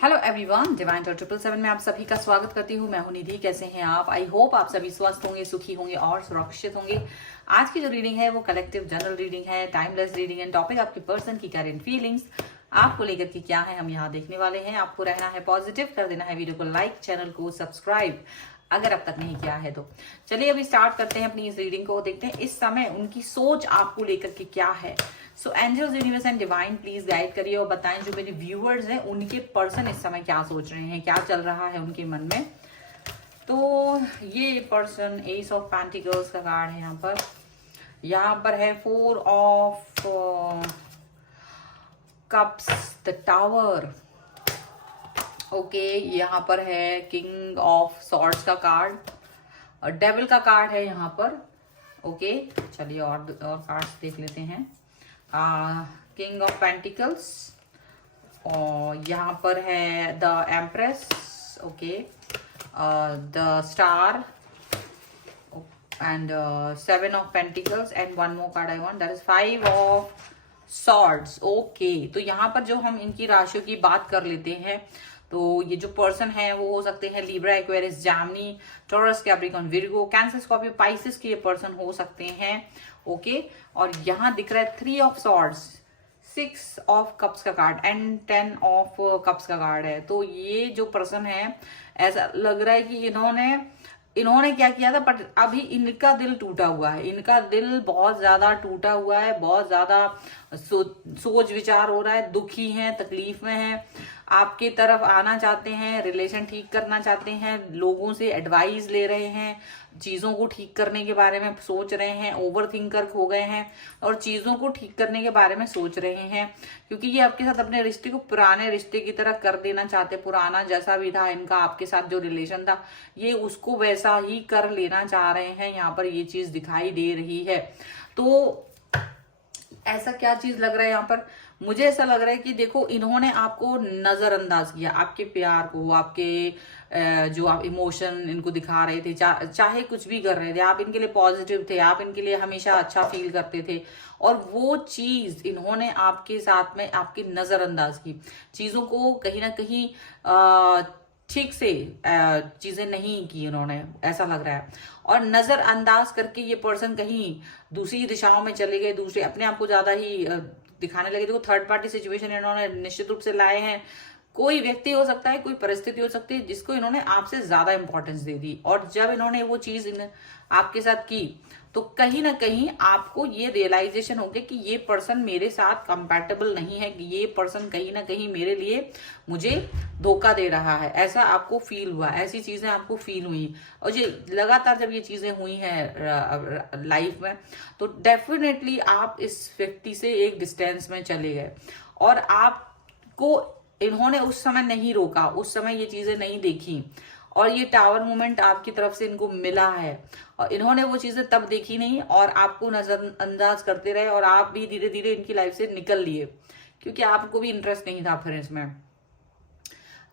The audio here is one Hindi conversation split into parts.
हेलो एवरीवन, डिवाइन टॉक 777 में आप सभी का स्वागत करती हूँ। मैं हूँ निधि। कैसे हैं आप? आई होप आप सभी स्वस्थ होंगे, सुखी होंगे और सुरक्षित होंगे। आज की जो रीडिंग है वो कलेक्टिव जनरल रीडिंग है, टाइमलेस रीडिंग एंड टॉपिक आपकी पर्सन की करेंट फीलिंग्स आपको लेकर के क्या है हम यहाँ देखने वाले हैं। आपको रहना है पॉजिटिव, कर देना है वीडियो को लाइक, चैनल को सब्सक्राइब अगर अब तक नहीं किया है तो। चलिए अभी स्टार्ट करते हैं अपनी इस रीडिंग को। देखते हैं इस समय उनकी सोच आपको लेकर के क्या है। So angels, universe and divine please guide करिए और बताएं जो मेरे व्यूअर्स हैं उनके पर्सन इस समय क्या सोच रहे हैं, क्या चल रहा है उनके मन में। तो ये पर्सन एस ऑफ पेंटिकल्स का कार्ड है यहाँ पर है 4 of cups, the tower. Okay, यहाँ पर है किंग ऑफ सॉर्ड्स का कार्ड और डेविल का कार्ड है यहाँ पर। ओके, चलिए और कार्ड्स देख लेते हैं। किंग ऑफ पेंटिकल्स और यहाँ पर है the empress. Okay, the star and 7 of pentacles and one more card I want, that is 5 of swords. Okay, तो यहाँ पर जो हम इनकी राशियों की बात कर लेते हैं तो ये जो पर्सन है वो हो सकते हैं Libra, Aquarius, Gemini, taurus, Capricorn, Virgo, cancer, Scorpio, Pisces के ये पर्सन हो सकते हैं। ओके, और यहाँ दिख रहा है 3 ऑफ सॉर्ड्स, 6 ऑफ कप्स का कार्ड एंड 10 ऑफ कप्स का कार्ड है। तो ये जो पर्सन है ऐसा लग रहा है कि इन्होंने क्या किया था, बट अभी इनका दिल टूटा हुआ है। इनका दिल बहुत ज्यादा टूटा हुआ है, बहुत ज्यादा सोच विचार हो रहा है, दुखी है, तकलीफ में है, आपके तरफ आना चाहते हैं, रिलेशन ठीक करना चाहते हैं, लोगों से एडवाइस ले रहे हैं, चीजों को ठीक करने के बारे में सोच रहे हैं, ओवर थिंकर हो गए हैं और चीजों को ठीक करने के बारे में सोच रहे हैं, क्योंकि ये आपके साथ अपने रिश्ते को पुराने रिश्ते की तरह कर देना चाहते। पुराना जैसा भी था इनका आपके साथ जो रिलेशन था, ये उसको वैसा ही कर लेना चाह रहे हैं। यहाँ पर ये चीज दिखाई दे रही है। तो ऐसा क्या चीज लग रहा है यहाँ पर? मुझे ऐसा लग रहा है कि देखो, इन्होंने आपको नजरअंदाज किया, आपके प्यार को, आपके जो आप इमोशन इनको दिखा रहे थे, चाहे कुछ भी कर रहे थे, आप इनके लिए पॉजिटिव थे, आप इनके लिए हमेशा अच्छा फील करते थे, और वो चीज इन्होंने आपके साथ में आपकी नजरअंदाज की, चीजों को कहीं ना कहीं ठीक से चीजें नहीं की इन्होंने, ऐसा लग रहा है। और नजरअंदाज करके ये पर्सन कहीं दूसरी दिशाओं में चले गए, दूसरे अपने आप को ज्यादा ही दिखाने लगे। देखो, थर्ड पार्टी सिचुएशन इन्होंने निश्चित रूप से लाए हैं। कोई व्यक्ति हो सकता है, कोई परिस्थिति हो सकती है जिसको इन्होंने आपसे ज्यादा इंपॉर्टेंस दे दी, और जब इन्होंने वो चीज आपके साथ की तो कहीं ना कहीं आपको ये रियलाइजेशन हो गया कि ये पर्सन मेरे साथ कंपैटिबल नहीं है, कि ये पर्सन कहीं ना कहीं मेरे लिए मुझे धोखा दे रहा है। ऐसा आपको फील हुआ, ऐसी चीजें आपको फील हुई, और ये लगातार जब ये चीजें हुई हैं लाइफ में तो डेफिनेटली आप इस व्यक्ति से एक डिस्टेंस में चले गए, और आपको इन्होंने उस समय नहीं रोका, उस समय ये चीजें नहीं देखी, और ये टावर मूवमेंट आपकी तरफ से इनको मिला है, और इन्होंने वो चीजें तब देखी नहीं और आपको नजरअंदाज करते रहे, और आप भी धीरे धीरे इनकी लाइफ से निकल लिए, क्योंकि आपको भी इंटरेस्ट नहीं था फिर इसमें।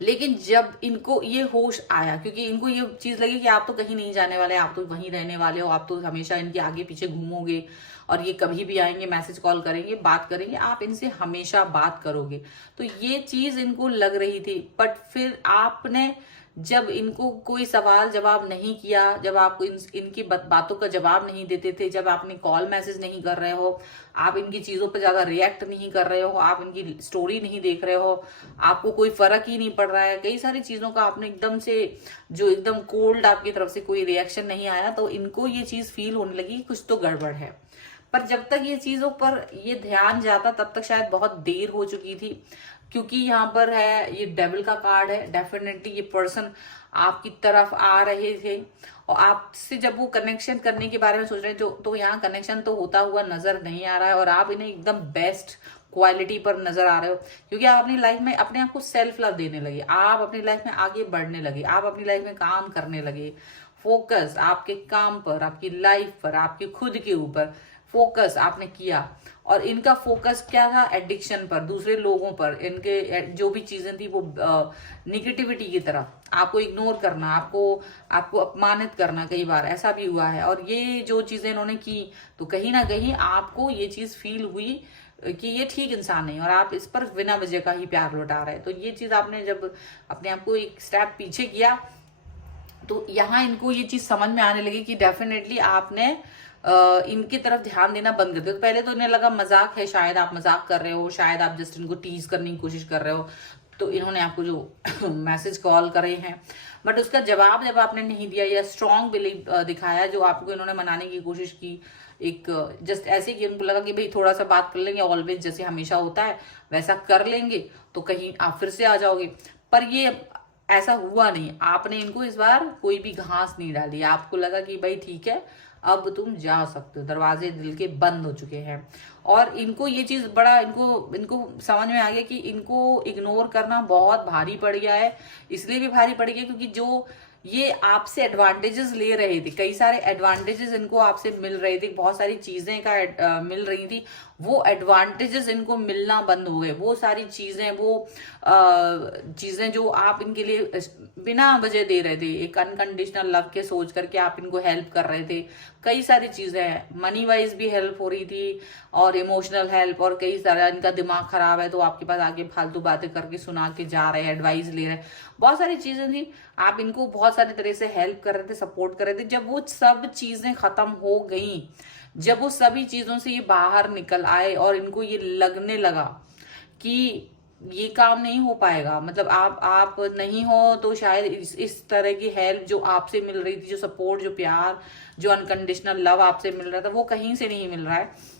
लेकिन जब इनको ये होश आया, क्योंकि इनको ये चीज लगी कि आप तो कहीं नहीं जाने वाले, आप तो वहीं रहने वाले हो, आप तो हमेशा इनके आगे पीछे घूमोगे, और ये कभी भी आएंगे, मैसेज कॉल करेंगे, बात करेंगे, आप इनसे हमेशा बात करोगे। तो ये चीज इनको लग रही थी, बट फिर आपने जब इनको कोई सवाल जवाब नहीं किया, जब आपको इनकी बातों का जवाब नहीं देते थे, जब आपने कॉल मैसेज नहीं कर रहे हो, आप इनकी चीजों पर ज्यादा रिएक्ट नहीं कर रहे हो, आप इनकी स्टोरी नहीं देख रहे हो, आपको कोई फर्क ही नहीं पड़ रहा है, कई सारी चीजों का आपने एकदम से जो एकदम कोल्ड आपकी तरफ से कोई रिएक्शन नहीं आया, तो इनको ये चीज फील होने लगी कुछ तो गड़बड़ है। पर जब तक ये चीजों पर ये ध्यान जाता तब तक शायद बहुत देर हो चुकी थी, क्योंकि यहाँ पर है ये डेविल का कार्ड है। डेफिनेटली ये पर्सन आपकी तरफ आ रहे थे, और आपसे जब वो कनेक्शन करने के बारे में सोच रहे हैं, जो तो यहाँ कनेक्शन तो होता हुआ नजर नहीं आ रहा है, और आप इन्हें एकदम बेस्ट क्वालिटी पर नजर आ रहे हो, क्योंकि आप अपनी लाइफ में अपने आप को सेल्फ लव देने लगे, आप अपनी लाइफ में आगे बढ़ने लगे, आप अपनी लाइफ में काम करने लगे। फोकस आपके काम पर, आपकी लाइफ पर, आपके खुद के ऊपर फोकस आपने किया, और इनका फोकस क्या था? एडिक्शन पर, दूसरे लोगों पर, इनके जो भी चीजें थी वो निगेटिविटी की तरफ, आपको इग्नोर करना, आपको अपमानित करना, कई बार ऐसा भी हुआ है। और ये जो चीजें इन्होंने की तो कहीं ना कहीं आपको ये चीज फील हुई कि ये ठीक इंसान नहीं, और आप इस पर बिना वजह का ही प्यार लौटा रहे हैं। तो ये चीज आपने जब अपने आप को एक स्टेप पीछे किया, तो यहाँ इनको ये चीज समझ में आने लगी कि डेफिनेटली आपने इनकी तरफ ध्यान देना बंद कर दिया। तो पहले तो इन्हें लगा मजाक है, शायद आप मजाक कर रहे हो, शायद आप जस्ट इनको टीज करने की कोशिश कर रहे हो, तो इन्होंने आपको जो मैसेज कॉल करे हैं, बट उसका जवाब जब आपने नहीं दिया या स्ट्रॉन्ग बिलीव दिखाया, जो आपको इन्होंने मनाने की कोशिश की, एक जस्ट ऐसे कि उनको लगा कि भाई थोड़ा सा बात कर लेंगे, ऑलवेज जैसे हमेशा होता है वैसा कर लेंगे, तो कहीं आप फिर से आ जाओगे। पर ये ऐसा हुआ नहीं, आपने इनको इस बार कोई भी घास नहीं डाली, आपको लगा कि भाई ठीक है अब तुम जा सकते हो, दरवाजे दिल के बंद हो चुके हैं। और इनको ये चीज बड़ा इनको इनको समझ में आ गया कि इनको इग्नोर करना बहुत भारी पड़ गया है। इसलिए भी भारी पड़ गया क्योंकि जो ये आपसे एडवांटेजेस ले रहे थे, कई सारे एडवांटेजेस इनको आपसे मिल रहे थे, बहुत सारी चीजें का मिल रही थी, वो एडवांटेजेस इनको मिलना बंद हो गए। वो सारी चीजें, वो चीजें जो आप इनके लिए बिना वजह दे रहे थे, एक अनकंडीशनल लव के सोच करके आप इनको हेल्प कर रहे थे, कई सारी चीजें, मनी वाइज भी हेल्प हो रही थी और इमोशनल हेल्प, और कई सारा इनका दिमाग खराब है तो आपके पास आके फालतू बातें करके सुना के जा रहे हैं, एडवाइस ले रहे हैं, बहुत सारी चीजें थी, आप इनको बहुत सारी तरह से हेल्प कर रहे थे, सपोर्ट कर रहे थे। जब वो सब चीजें खत्म हो गई, जब वो सभी चीजों से ये बाहर निकल आए और इनको ये लगने लगा कि ये काम नहीं हो पाएगा, मतलब आप नहीं हो तो शायद इस तरह की हेल्प जो आपसे मिल रही थी, जो सपोर्ट, जो प्यार, जो अनकंडीशनल लव आपसे मिल रहा था, वो कहीं से नहीं मिल रहा है।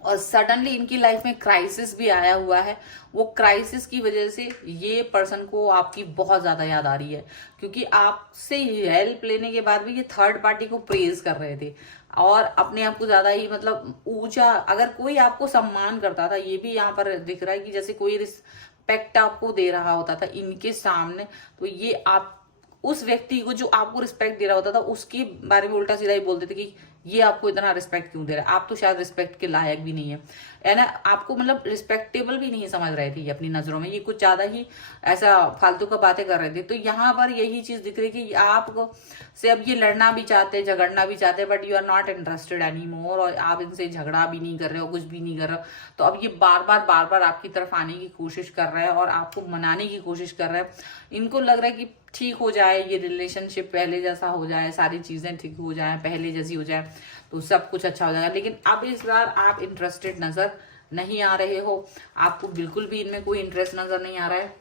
और सडनली इनकी लाइफ में क्राइसिस भी आया हुआ है। वो क्राइसिस की वजह से ये पर्सन को आपकी बहुत ज्यादा याद आ रही है, क्योंकि आपसे हेल्प लेने के बाद भी ये थर्ड पार्टी को प्रेज कर रहे थे और अपने आप को ज्यादा ही मतलब ऊंचा, अगर कोई आपको सम्मान करता था, ये भी यहाँ पर दिख रहा है कि जैसे कोई रिस्पेक्ट आपको दे रहा होता था इनके सामने, तो ये आप उस व्यक्ति को जो आपको रिस्पेक्ट दे रहा होता था उसके बारे में उल्टा सीधा ही बोलते थे कि ये आपको इतना रिस्पेक्ट क्यों दे रहा है, आप तो शायद रिस्पेक्ट के लायक भी नहीं है ना, आपको मतलब रिस्पेक्टेबल भी नहीं समझ रहे थे ये अपनी नजरों में, ये कुछ ज्यादा ही ऐसा फालतू का बातें कर रहे थे। तो यहाँ पर यही चीज दिख रही कि आप से अब ये लड़ना भी चाहते, झगड़ना भी चाहते, but you are not interested any more, और आप इनसे झगड़ा भी नहीं कर रहे हो, कुछ भी नहीं कर रहे हो। तो अब ये बार बार आपकी तरफ आने की कोशिश कर रहे हैं और आपको मनाने की कोशिश कर रहे हैं। इनको लग रहा है कि ठीक हो जाए, ये रिलेशनशिप पहले जैसा हो जाए, सारी चीजें ठीक हो जाए, पहले जैसी हो जाए, तो सब कुछ अच्छा हो जाएगा। लेकिन अब इस बार आप इंटरेस्टेड नजर नहीं आ रहे हो, आपको बिल्कुल भी इनमें कोई इंटरेस्ट नजर नहीं आ रहा है,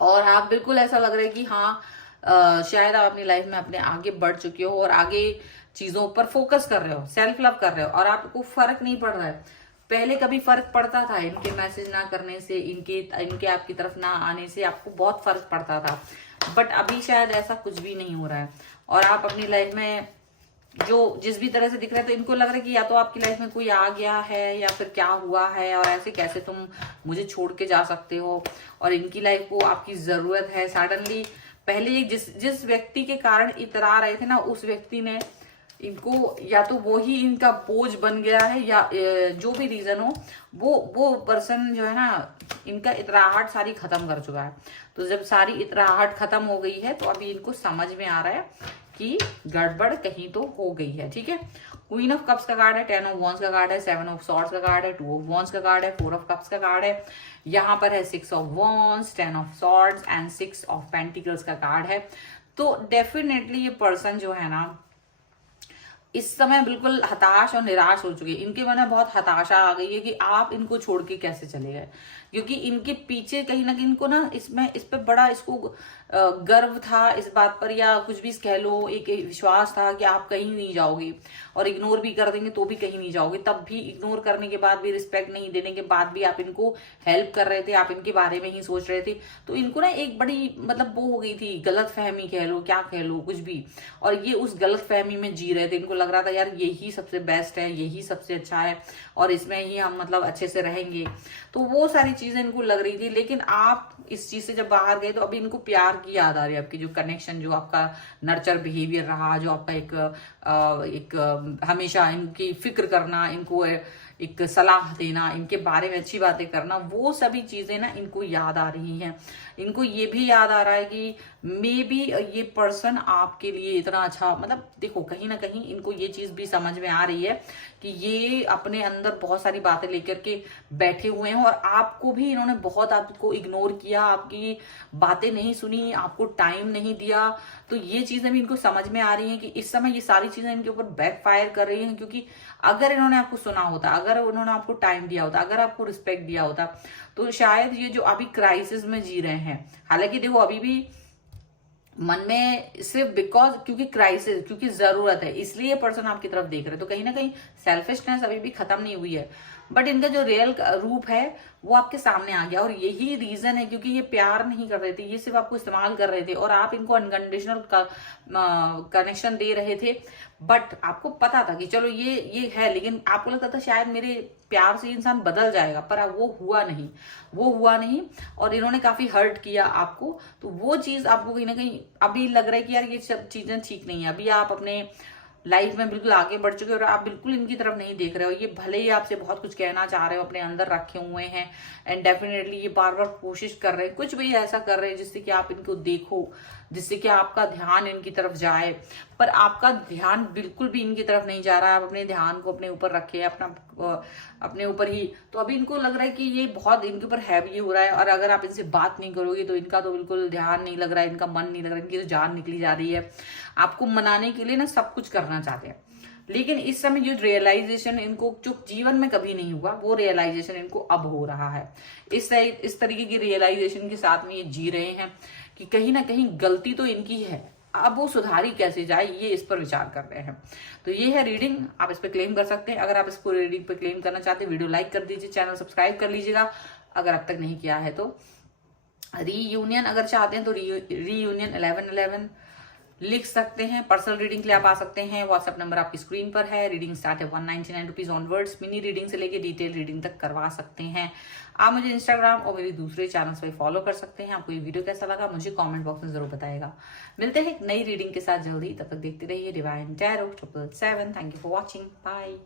और आप बिल्कुल ऐसा लग रहा है कि हाँ शायद आप अपनी लाइफ में अपने आगे बढ़ चुके हो और आगे चीजों पर फोकस कर रहे हो, सेल्फ लव कर रहे हो, और आपको फर्क नहीं पड़ रहा है। पहले कभी फर्क पड़ता था, इनके मैसेज ना करने से, इनके आपकी तरफ ना आने से आपको बहुत फर्क पड़ता था, बट अभी शायद ऐसा कुछ भी नहीं हो रहा है। और आप अपनी लाइफ में जो जिस भी तरह से दिख रहा है, तो इनको लग रहा है कि या तो आपकी लाइफ में कोई आ गया है या फिर क्या हुआ है, और ऐसे कैसे तुम मुझे छोड़ के जा सकते हो, और इनकी लाइफ को आपकी जरूरत है सडनली। पहले जिस व्यक्ति के कारण इतरा रहे थे ना, उस व्यक्ति ने इनको या तो वो ही इनका बोझ बन गया है, या जो भी रीजन हो, वो पर्सन जो है ना, इनका इतराहट सारी खत्म कर चुका है। तो जब सारी इतराहट खत्म हो गई है, तो अभी इनको समझ में आ रहा है कि गड़बड़ कहीं तो हो गई है। ठीक है, क्वीन ऑफ कप्स का कार्ड है, 10 ऑफ वॉन्ड्स का कार्ड है, 7 ऑफ सॉर्ड्स का कार्ड है, 2 ऑफ वॉन्ड्स का कार्ड है, 4 ऑफ कप्स का कार्ड है, यहाँ पर है 6 of wands, 10 of swords and 6 of pentacles का कार्ड है। तो डेफिनेटली ये पर्सन जो है ना, इस समय बिल्कुल हताश और निराश हो चुके हैं। इनके मन में बहुत हताशा आ गई है कि आप इनको छोड़ के कैसे चले गए, क्योंकि इनके पीछे कहीं ना कहीं इनको ना इस पे बड़ा इसको गर्व था इस बात पर, या कुछ भी कह लो, एक विश्वास था कि आप कहीं नहीं जाओगे, और इग्नोर भी कर देंगे तो भी कहीं नहीं जाओगे। तब भी इग्नोर करने के बाद भी, रिस्पेक्ट नहीं देने के बाद भी आप इनको हेल्प कर रहे थे, आप इनके बारे में ही सोच रहे थे। तो इनको ना एक बड़ी मतलब वो हो गई थी, गलत फहमी कह लो, क्या कह लो, कुछ भी, और ये उस गलत फहमी में जी रहे थे। इनको लग रहा था यार यही सबसे बेस्ट है, यही सबसे अच्छा है, और इसमें ही हम मतलब अच्छे से रहेंगे। तो वो सारी चीजें इनको लग रही थी। लेकिन आप इस चीज से जब बाहर गए, तो अभी इनको प्यार की याद आ रही है, आपकी जो कनेक्शन, जो आपका नर्चर बिहेवियर रहा, जो आपका एक हमेशा इनकी फिक्र करना, इनको एक सलाह देना, इनके बारे में अच्छी बातें करना, वो सभी चीजें ना इनको याद आ रही हैं। इनको ये भी याद आ रहा है कि मे बी ये पर्सन आपके लिए इतना अच्छा, मतलब देखो कहीं ना कहीं इनको ये चीज भी समझ में आ रही है कि ये अपने अंदर बहुत सारी बातें लेकर के बैठे हुए हैं और आपको भी इन्होंने बहुत आपको इग्नोर किया, आपकी बातें नहीं सुनी, आपको टाइम नहीं दिया। तो ये चीजें भी इनको समझ में आ रही हैं कि इस समय ये सारी चीजें इनके ऊपर बैकफायर कर रही हैं, क्योंकि अगर इन्होंने आपको सुना होता, अगर उन्होंने आपको टाइम दिया होता, अगर आपको रिस्पेक्ट दिया होता, तो शायद ये जो अभी क्राइसिस में जी रहे हैं, हालांकि देखो अभी भी मन में सिर्फ बिकॉज क्योंकि क्राइसिस, क्योंकि जरूरत है, इसलिए पर्सन आपकी तरफ देख रहे हैं, तो कहीं ना कहीं सेल्फिशनेस अभी भी खत्म नहीं हुई है, बट इनका जो रियल रूप है वो आपके सामने आ गया। और यही रीजन है क्योंकि ये प्यार नहीं कर रहे थे, ये सिर्फ आपको इस्तेमाल कर रहे थे और आप इनको अनकंडीशनल कनेक्शन दे रहे थे। बट आपको पता था कि चलो ये है, लेकिन आपको लगता था शायद मेरे प्यार से इंसान बदल जाएगा, पर अब वो हुआ नहीं, वो हुआ नहीं और इन्होंने काफी हर्ट किया आपको। तो वो चीज आपको कहीं ना कहीं अभी लग रहा है कि यार ये सब चीजें ठीक नहीं है। अभी आप अपने लाइफ में बिल्कुल आगे बढ़ चुके हो और आप बिल्कुल इनकी तरफ नहीं देख रहे हो। ये भले ही आपसे बहुत कुछ कहना चाह रहे हो, अपने अंदर रखे हुए हैं, एंड डेफिनेटली ये बार बार कोशिश कर रहे हैं, कुछ भी ऐसा कर रहे हैं जिससे कि आप इनको देखो, जिससे कि आपका ध्यान इनकी तरफ जाए, पर आपका ध्यान बिल्कुल भी इनकी तरफ नहीं जा रहा है। आप अपने ध्यान को अपने ऊपर रखे, अपने ऊपर ही। तो अभी इनको लग रहा है कि ये बहुत इनके ऊपर हैवी हो रहा है और अगर आप इनसे बात नहीं करोगे तो इनका तो बिल्कुल ध्यान नहीं लग रहा है, इनका मन नहीं लग रहा है, इनकी तो जान निकली जा रही है। आपको मनाने के लिए ना सब कुछ करना चाहते हैं, लेकिन इस समय जो रियलाइजेशन इनको जो जीवन में कभी नहीं हुआ, वो रियलाइजेशन इनको अब हो रहा है। इस तरीके की रियलाइजेशन के साथ में ये जी रहे हैं कि कहीं ना कहीं गलती तो इनकी है, अब वो सुधारी कैसे जाए, ये इस पर विचार कर रहे हैं। तो ये है रीडिंग, आप इस पर क्लेम कर सकते हैं। अगर आप इसको रीडिंग पे क्लेम करना चाहते हैं, वीडियो लाइक कर दीजिए, चैनल सब्सक्राइब कर लीजिएगा अगर अब तक नहीं किया है तो। रीयूनियन अगर चाहते हैं तो रीयूनियन 1111 लिख सकते हैं। पर्सनल रीडिंग के लिए आप आ सकते हैं, व्हाट्सएप नंबर आपकी स्क्रीन पर है। रीडिंग स्टार्ट है 199 रुपीज ऑनवर्ड्स। मिनी रीडिंग से लेके डिटेल रीडिंग तक करवा सकते हैं। आप मुझे इंस्टाग्राम और मेरे दूसरे चैनल्स पे फॉलो कर सकते हैं। आपको ये वीडियो कैसा लगा मुझे कमेंट बॉक्स में जरूर बताएगा। मिलते हैं एक नई रीडिंग के साथ जल्दी, तब तक देखते रहिए divine tarot 777। Thank you for watching, bye.